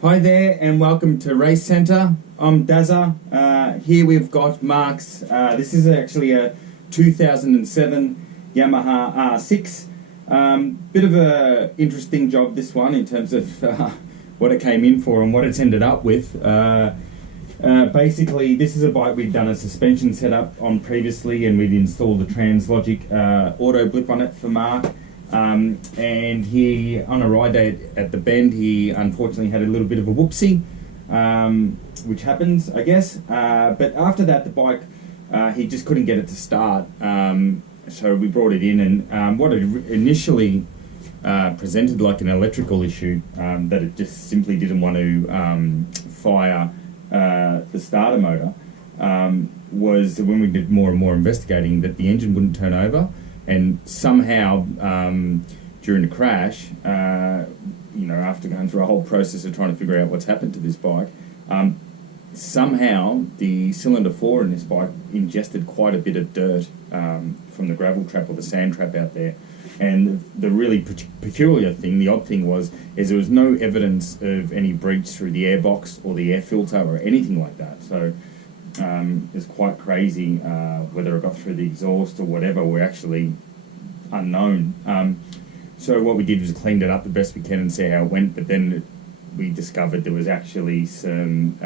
Hi there and welcome to Race Centre. I'm Dazza. Here we've got Mark's, this is actually a 2007 Yamaha R6. Bit of a interesting job, this one, in terms of what it came in for and what it's ended up with. Basically, this is a bike we'd done a suspension setup on previously, and we'd installed a Translogic auto blip on it for Mark. And he, on a ride day at the bend, he unfortunately had a little bit of a whoopsie, which happens, I guess. But after that, the bike, he just couldn't get it to start. So we brought it in, and what it initially presented like an electrical issue, that it just simply didn't want to fire the starter motor, was when we did more and more investigating that the engine wouldn't turn over. And somehow, during the crash, after going through a whole process of trying to figure out what's happened to this bike, somehow the cylinder 4 in this bike ingested quite a bit of dirt from the gravel trap or the sand trap out there. And the really peculiar thing, the odd thing is there was no evidence of any breach through the airbox or the air filter or anything like that. So it's quite crazy whether it got through the exhaust or whatever. We're actually unknown. So what we did was cleaned it up the best we can and see how it went, but then we discovered there was actually some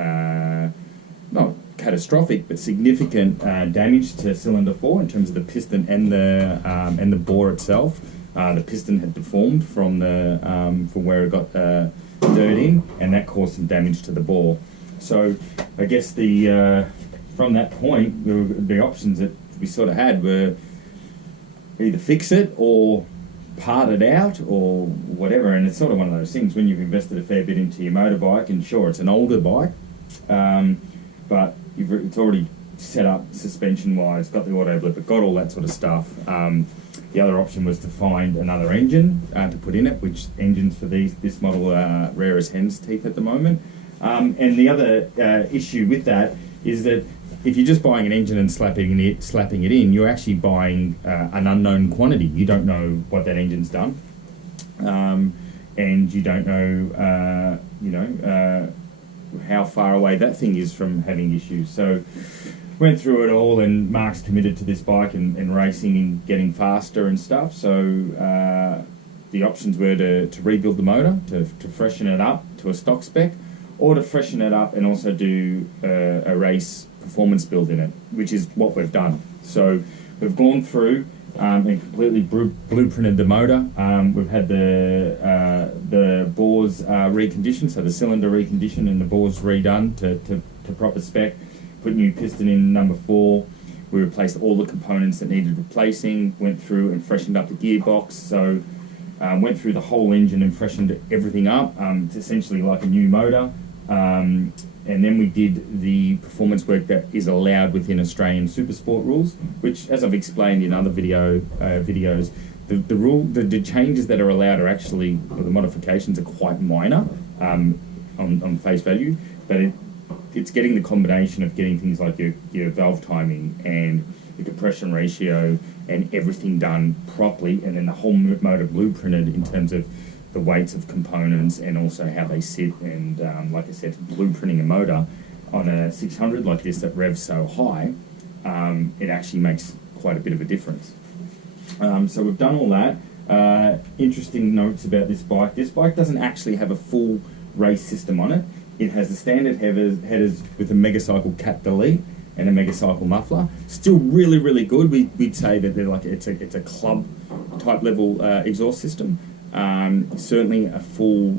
not catastrophic but significant damage to cylinder 4 in terms of the piston and the bore itself. The piston had deformed from where it got dirt in, and that caused some damage to the bore. So I guess from that point, the options that we sort of had were either fix it or part it out or whatever. And it's sort of one of those things when you've invested a fair bit into your motorbike, and sure, it's an older bike, but it's already set up suspension-wise, got the auto blip, got all that sort of stuff. The other option was to find another engine to put in it, which engines for this model are rare as hen's teeth at the moment. And the other issue with that is that if you're just buying an engine and slapping it in, you're actually buying an unknown quantity. You don't know what that engine's done, and you don't know, how far away that thing is from having issues. So went through it all, and Mark's committed to this bike and racing and getting faster and stuff. So the options were to rebuild the motor, to freshen it up to a stock spec, or to freshen it up and also do a race performance build in it, which is what we've done. So we've gone through and completely blueprinted the motor. We've had the bores reconditioned, so the cylinder reconditioned and the bores redone to proper spec. Put new piston in number 4. We replaced all the components that needed replacing, went through and freshened up the gearbox. So went through the whole engine and freshened everything up. It's essentially like a new motor. And then we did the performance work that is allowed within Australian Supersport rules, which, as I've explained in other videos, the changes that are allowed are actually, or the modifications are quite minor on face value, but it's getting the combination of getting things like your valve timing and the compression ratio and everything done properly, and then the whole motor blueprinted in terms of the weights of components and also how they sit, and like I said, blueprinting a motor on a 600 like this that revs so high, it actually makes quite a bit of a difference. So we've done all that. Interesting notes about this bike. This bike doesn't actually have a full race system on it. It has the standard headers with a megacycle cap delete and a megacycle muffler. Still really, really good. We'd say that they're like it's a club type level exhaust system. Certainly a full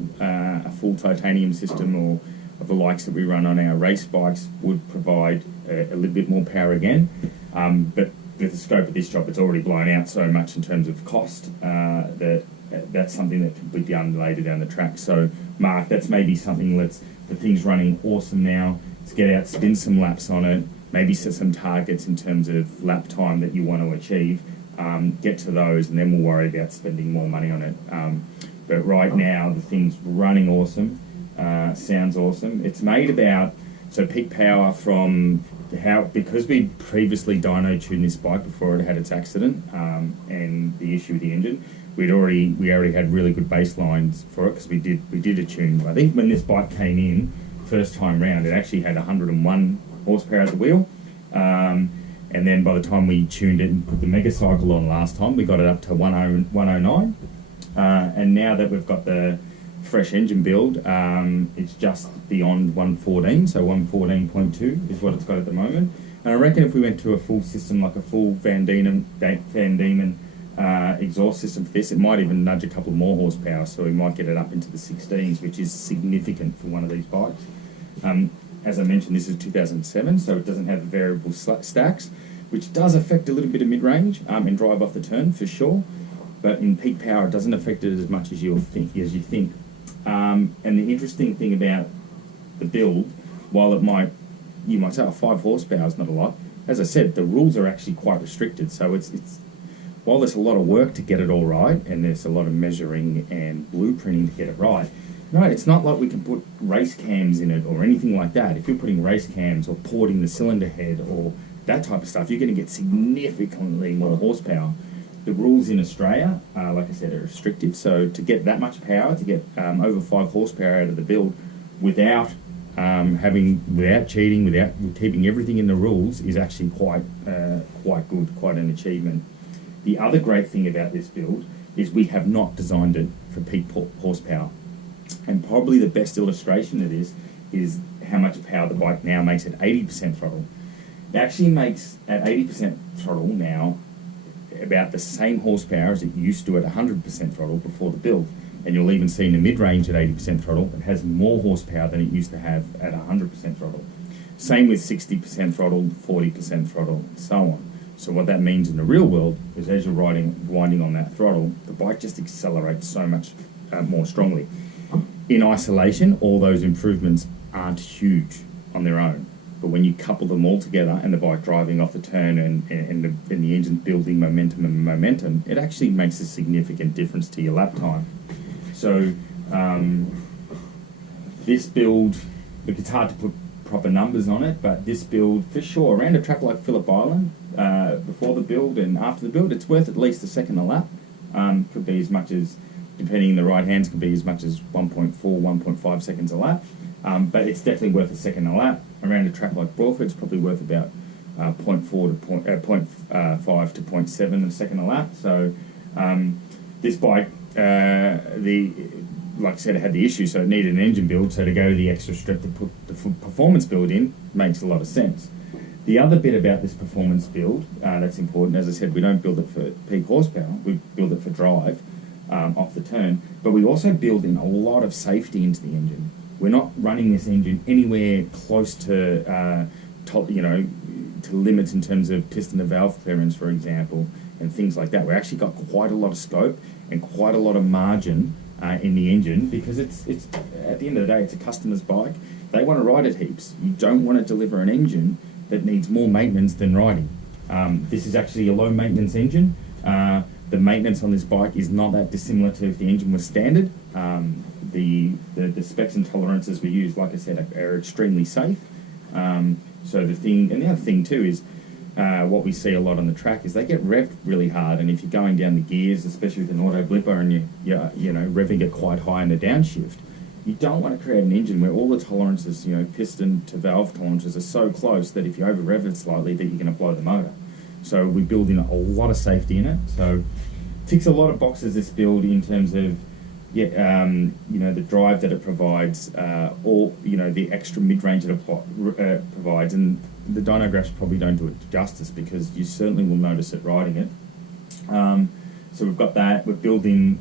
titanium system or of the likes that we run on our race bikes would provide a little bit more power again. But with the scope of this job, it's already blown out so much in terms of cost that's something that can be done later down the track. So Mark, that's maybe something. The thing's running awesome now. Let's get out, spin some laps on it, maybe set some targets in terms of lap time that you want to achieve. Get to those, and then we'll worry about spending more money on it. But right now, the thing's running awesome, sounds awesome. It's made about, so peak power from because we previously dyno tuned this bike before it had its accident and the issue with the engine, we already had really good baselines for it, because we did a tune. I think when this bike came in first time round, it actually had 101 horsepower at the wheel, and then by the time we tuned it and put the mega cycle on last time, we got it up to 109, and now that we've got the fresh engine build, it's just beyond 114, so 114.2 is what it's got at the moment. And I reckon if we went to a full system, like a full Van Diemen exhaust system for this, it might even nudge a couple more horsepower, so we might get it up into the 16s, which is significant for one of these bikes. As I mentioned, this is 2007, so it doesn't have variable stacks, which does affect a little bit of mid-range and drive off the turn for sure, but in peak power it doesn't affect it as much as you think. And the interesting thing about the build, while you might say, 5 horsepower is not a lot, as I said, the rules are actually quite restricted, so it's while there's a lot of work to get it all right, and there's a lot of measuring and blueprinting to get it right, no, it's not like we can put race cams in it or anything like that. If you're putting race cams or porting the cylinder head or that type of stuff, you're going to get significantly more horsepower. The rules in Australia, like I said, are restrictive, so to get that much power, to get over 5 horsepower out of the build without cheating, without keeping everything in the rules, is actually quite good, quite an achievement. The other great thing about this build is we have not designed it for peak horsepower. And probably the best illustration of this is how much power the bike now makes at 80% throttle. It actually makes, at 80% throttle now, about the same horsepower as it used to at 100% throttle before the build. And you'll even see in the mid-range at 80% throttle, it has more horsepower than it used to have at 100% throttle. Same with 60% throttle, 40% throttle, and so on. So what that means in the real world is as you're winding on that throttle, the bike just accelerates so much more strongly. In isolation, all those improvements aren't huge on their own. But when you couple them all together and the bike driving off the turn and the engine building momentum, it actually makes a significant difference to your lap time. So this build, look, it's hard to put proper numbers on it, but this build, for sure, around a track like Phillip Island, before the build and after the build, it's worth at least a second a lap. Could be as much as, depending on the right hands, could be as much as 1.4, 1.5 seconds a lap. But it's definitely worth a second a lap. Around a track like Broadford, it's probably worth about 0.5 to 0.7 a second a lap. So this bike, like I said, it had the issue, so it needed an engine build, so to go the extra step to put the performance build in makes a lot of sense. The other bit about this performance build that's important, as I said, we don't build it for peak horsepower, we build it for drive off the turn, but we also build in a lot of safety into the engine. We're not running this engine anywhere close to limits in terms of piston to valve clearance, for example, and things like that. We've actually got quite a lot of scope and quite a lot of margin in the engine, because it's at the end of the day, it's a customer's bike. They want to ride it heaps. You don't want to deliver an engine that needs more maintenance than riding. This is actually a low maintenance engine. The maintenance on this bike is not that dissimilar to if the engine was standard. The specs and tolerances we use, like I said, are extremely safe. So the other thing too is what we see a lot on the track is they get revved really hard, and if you're going down the gears, especially with an auto blipper, and you're revving it quite high in the downshift, you don't want to create an engine where all the tolerances, piston to valve tolerances, are so close that if you over rev it slightly, that you're going to blow the motor. So we build in a lot of safety in it. So ticks a lot of boxes, this build, in terms of the drive that it provides, or the extra mid-range that it provides. And the dyno graphs probably don't do it justice, because you certainly will notice it riding it. So we've got that. We're building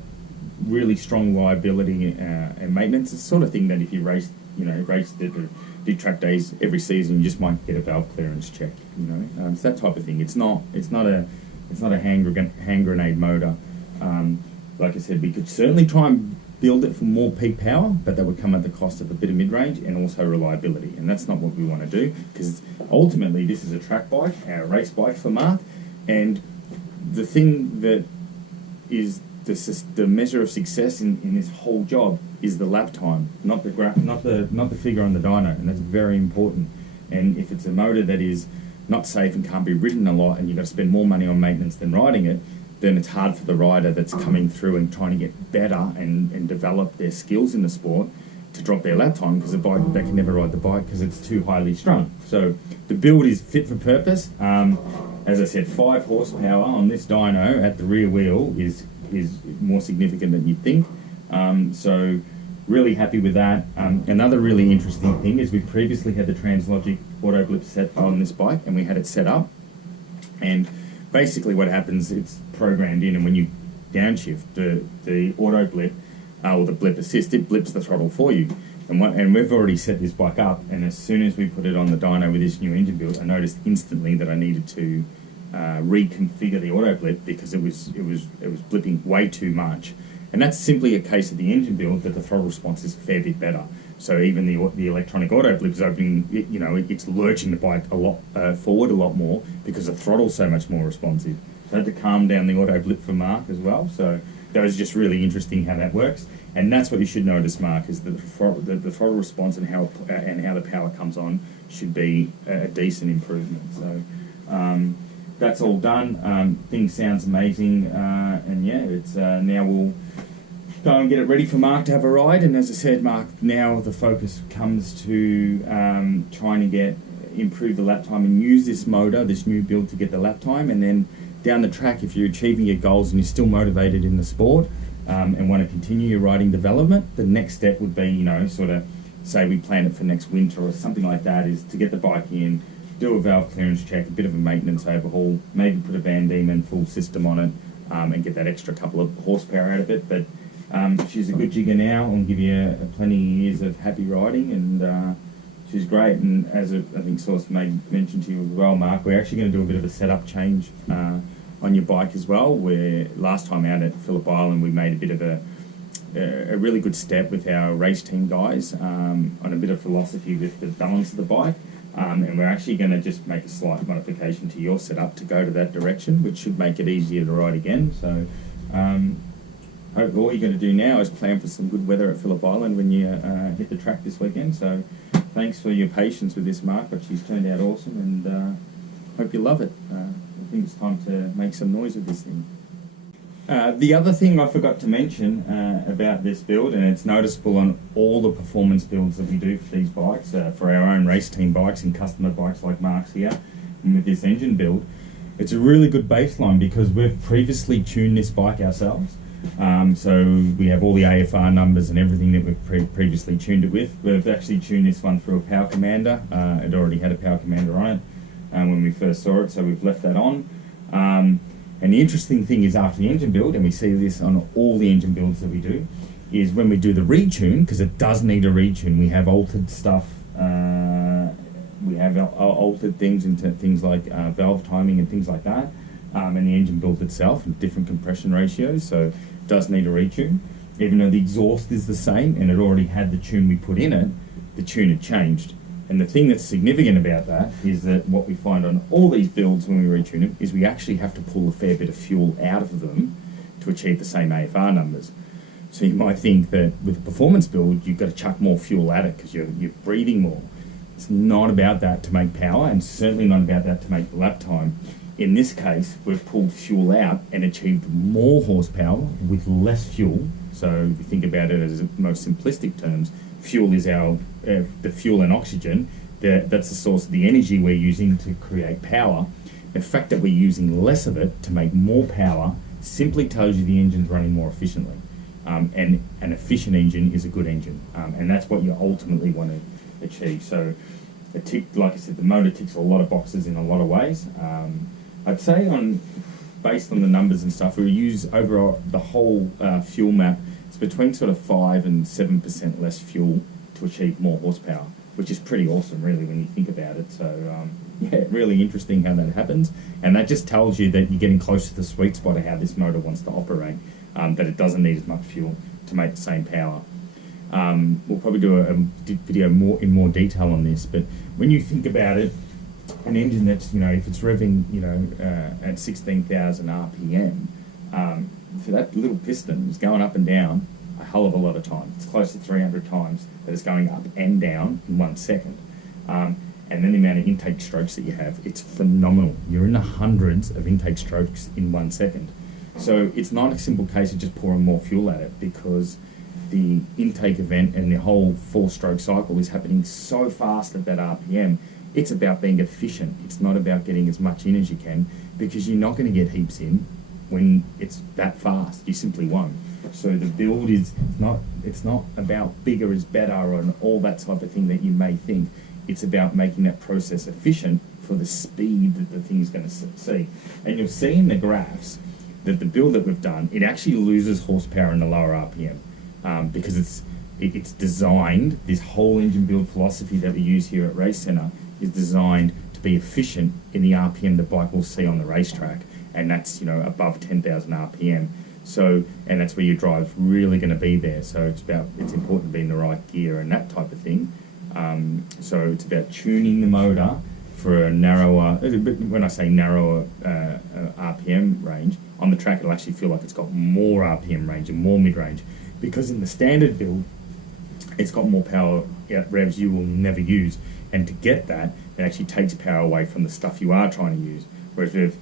really strong reliability and maintenance. It's the sort of thing that if you race do track days every season, you just might get a valve clearance check. It's that type of thing. It's not a hand grenade motor. Like I said, we could certainly try and build it for more peak power, but that would come at the cost of a bit of mid-range and also reliability, and that's not what we want to do, because ultimately this is a track bike, a race bike for Mark, and the thing that is the measure of success in this whole job is the lap time, not the figure on the dyno, and that's very important. And if it's a motor that is not safe and can't be ridden a lot, and you've got to spend more money on maintenance than riding it, then it's hard for the rider that's coming through and trying to get better and develop their skills in the sport to drop their lap time, because the bike, they can never ride the bike because it's too highly strung. So the build is fit for purpose. As I said, 5 horsepower on this dyno at the rear wheel is more significant than you'd think. So really happy with that. Another really interesting thing is we previously had the Translogic auto blip set on this bike, and we had it set up, and basically what happens, it's programmed in, and when you downshift, the auto blip or the blip assist, it blips the throttle for you. And we've already set this bike up, and as soon as we put it on the dyno with this new engine build, I noticed instantly that I needed to reconfigure the auto blip because it was blipping way too much. And that's simply a case of the engine build, that the throttle response is a fair bit better. So even the electronic auto blip is opening, it's lurching the bike a lot forward a lot more because the throttle's so much more responsive. So I had to calm down the auto blip for Mark as well. So that was just really interesting how that works. And that's what you should notice, Mark, is that the throttle response and how the power comes on should be a decent improvement. So that's all done. Thing sounds amazing, and yeah, it's now we'll go and get it ready for Mark to have a ride. And as I said, Mark, now the focus comes to trying to improve the lap time and use this motor, this new build, to get the lap time. And then down the track, if you're achieving your goals and you're still motivated in the sport and want to continue your riding development, the next step would be, sort of say we plan it for next winter or something like that, is to get the bike in, do a valve clearance check, a bit of a maintenance overhaul, maybe put a Van Diemen full system on it, and get that extra couple of horsepower out of it. But she's a good jigger now and give you plenty of years of happy riding, and she's great. And as I think Source mentioned to you as well, Mark, we're actually going to do a bit of a setup change on your bike as well, where last time out at Phillip Island we made a bit of a really good step with our race team guys on a bit of philosophy with the balance of the bike. And we're actually going to just make a slight modification to your setup to go to that direction, which should make it easier to ride again. So hope all you're going to do now is plan for some good weather at Phillip Island when you hit the track this weekend. So thanks for your patience with this, Mark, but she's turned out awesome, and hope you love it. I think it's time to make some noise with this thing. The other thing I forgot to mention about this build, and it's noticeable on all the performance builds that we do for these bikes, for our own race team bikes and customer bikes like Mark's here, and with this engine build, it's a really good baseline because we've previously tuned this bike ourselves. So we have all the AFR numbers and everything that we've previously tuned it with. We've actually tuned this one through a Power Commander. It already had a Power Commander on it when we first saw it, so we've left that on. And the interesting thing is, after the engine build, and we see this on all the engine builds that we do, is when we do the retune, because it does need a retune, we have altered stuff, we have altered things into things like valve timing and things like that, and the engine build itself, and different compression ratios, so it does need a retune. Even though the exhaust is the same, and it already had the tune we put in it, the tune had changed. And the thing that's significant about that is that what we find on all these builds when we retune them is we actually have to pull a fair bit of fuel out of them to achieve the same AFR numbers. So you might think that with a performance build, you've got to chuck more fuel at it because you're breathing more. It's not about that to make power, and certainly not about that to make the lap time. In this case, we've pulled fuel out and achieved more horsepower with less fuel. So if you think about it as the most simplistic terms, fuel is our the fuel and oxygen. That's the source of the energy we're using to create power. The fact that we're using less of it to make more power simply tells you the engine's running more efficiently. And an efficient engine is a good engine, and that's what you ultimately want to achieve. So, like I said, the motor ticks a lot of boxes in a lot of ways. I'd say based on the numbers and stuff, we use over the whole fuel map, it's between sort of 5 and 7% less fuel to achieve more horsepower, which is pretty awesome, really, when you think about it. So, yeah, really interesting how that happens, and that just tells you that you're getting close to the sweet spot of how this motor wants to operate, that it doesn't need as much fuel to make the same power. We'll probably do a video in more detail on this, but when you think about it, an engine that's, if it's revving, at 16,000 RPM, for that little piston is going up and down a hell of a lot of times. It's close to 300 times that it's going up and down in 1 second. And then the amount of intake strokes that you have, it's phenomenal. You're in the hundreds of intake strokes in 1 second. So it's not a simple case of just pouring more fuel at it, because the intake event and the whole 4-stroke cycle is happening so fast at that RPM. It's about being efficient. It's not about getting as much in as you can, because you're not going to get heaps in when it's that fast. You simply won't. So the build is not, it's not about bigger is better and all that type of thing that you may think. It's about making that process efficient for the speed that the thing is going to see. And you'll see in the graphs that the build that we've done, it actually loses horsepower in the lower RPM, because it's designed, this whole engine build philosophy that we use here at Race Centre is designed to be efficient in the RPM the bike will see on the racetrack, and that's, you know, above 10,000 RPM. So, and that's where your drive's really going to be there. So it's important to be in the right gear and that type of thing. So it's about tuning the motor for a narrower, when I say narrower RPM range, on the track it'll actually feel like it's got more RPM range and more mid-range, because in the standard build it's got more power at revs you will never use, and to get that, it actually takes power away from the stuff you are trying to use. Whereas we've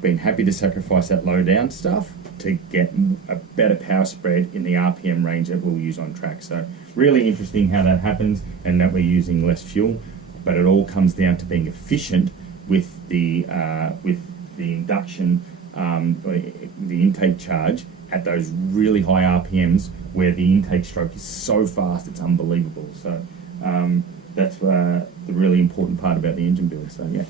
been happy to sacrifice that low down stuff to get a better power spread in the RPM range that we'll use on track. So really interesting how that happens, and that we're using less fuel, but it all comes down to being efficient with the induction, the intake charge at those really high RPMs where the intake stroke is so fast it's unbelievable. So that's the really important part about the engine build. So yeah.